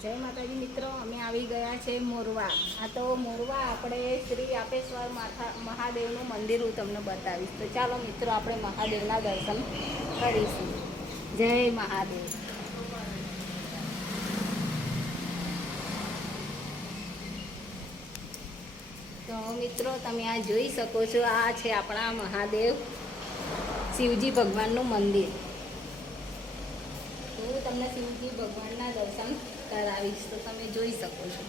જય માતાજી મિત્રો, અમે આવી ગયા છે મોરવા. આ તો મોરવા આપણે શ્રી આપેશ્વર મહાદેવનું મંદિર હું તમને બતાવીશ. તો ચાલો મિત્રો, આપણે મહાદેવના દર્શન કરીશું. જય મહાદેવ. તો મિત્રો, તમે આ જોઈ શકો છો, આ છે આપણા મહાદેવ શિવજી ભગવાનનું મંદિર. તો હું તમને શિવજી ભગવાનના દર્શન કરાવીશ, તો તમે જોઈ શકો છો.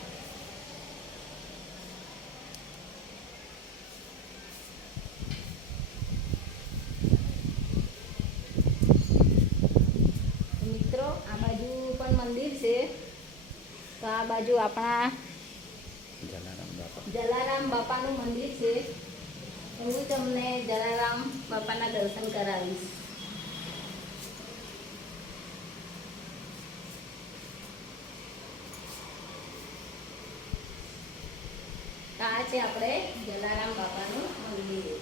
મિત્રો, આ બાજુ પણ મંદિર છે. તો આ બાજુ આપણા જલારામ બાપાનું મંદિર છે. હું તમને જલારામ બાપાના દર્શન કરાવીશ. આ છે આપણે જલારામ બાપાનું મંદિર.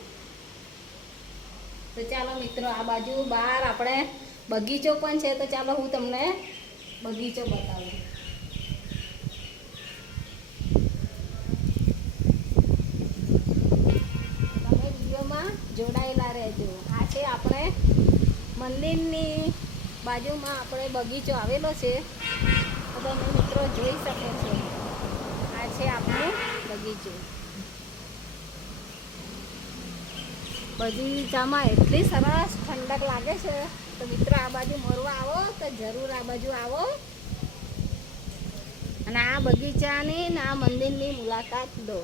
તો ચાલો મિત્રો, આ બાજુ બહાર આપણે બગીચો પણ છે. તો ચાલો હું તમને બગીચો બતાવું. તમે વિડીયોમાં જોડાયેલા રહેજો. આ છે આપણે મંદિરની બાજુમાં આપણે બગીચો આવેલો છે. તો તમે મિત્રો જોઈ શકો છો, આ છે આપણું બગીચો. બગીચામાં એટલી સરસ ઠંડક લાગે છે. તો મિત્રો, આ બાજુ મોરવા આવો તો જરૂર આ બાજુ આવો અને આ બગીચાની ને આ મંદિરની મુલાકાત લો.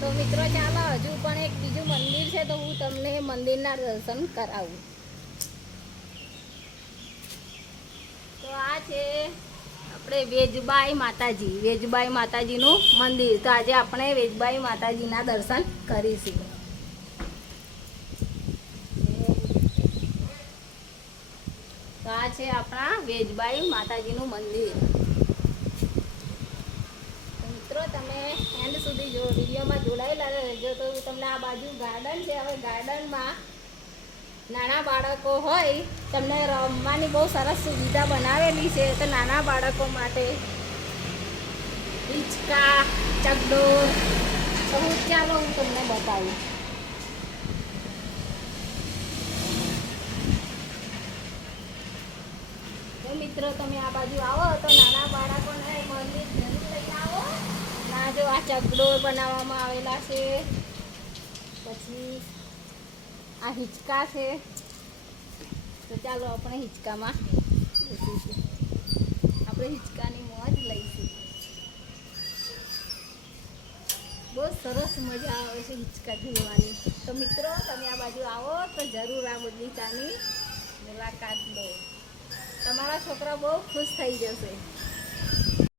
તો મિત્રો, ચાલો હજુ પણ એક બીજું મંદિર છે, તો હું તમને મંદિરના દર્શન કરાવું. તો આ છે આપણે વેજબાઈ માતાજીનું મંદિર. તો આજે આપણે વેજબાઈ માતાજીના દર્શન કરીશું. તો આ છે આપણા વેજબાઈ માતાજીનું મંદિર. તો મિત્રો, તમે એન્ડ સુધી જો વિડીયોમાં જોડાયેલા રહેજો. તો તમને આ બાજુ ગાર્ડન છે. હવે ગાર્ડનમાં નાના બાળકો હોય, તમને રમવાની બહુ સરસ સુવિધા બનાવેલી છે. તો નાના બાળકો માટે હિંચકા, ચકડોળ, તો ચાલો હું તમને બતાવું. તો મિત્રો, તમે આ બાજુ આવો તો નાના બાળકોને મંદિર જરૂર લઈને આવો. ના, જો આ ચકડોળ બનાવવામાં આવેલા છે. પછી આ હિંચકા છે. તો ચાલો આપણે હિંચકામાં બેસીશું. આપણે હિંચકાની મોજ લઈશું. બહુ સરસ મજા આવે છે હિંચકા ઝૂલવાની. તો મિત્રો, તમે આ બાજુ આવો તો જરૂર આ બગીચાની મુલાકાત લો. તમારા છોકરા બહુ ખુશ થઈ જશે.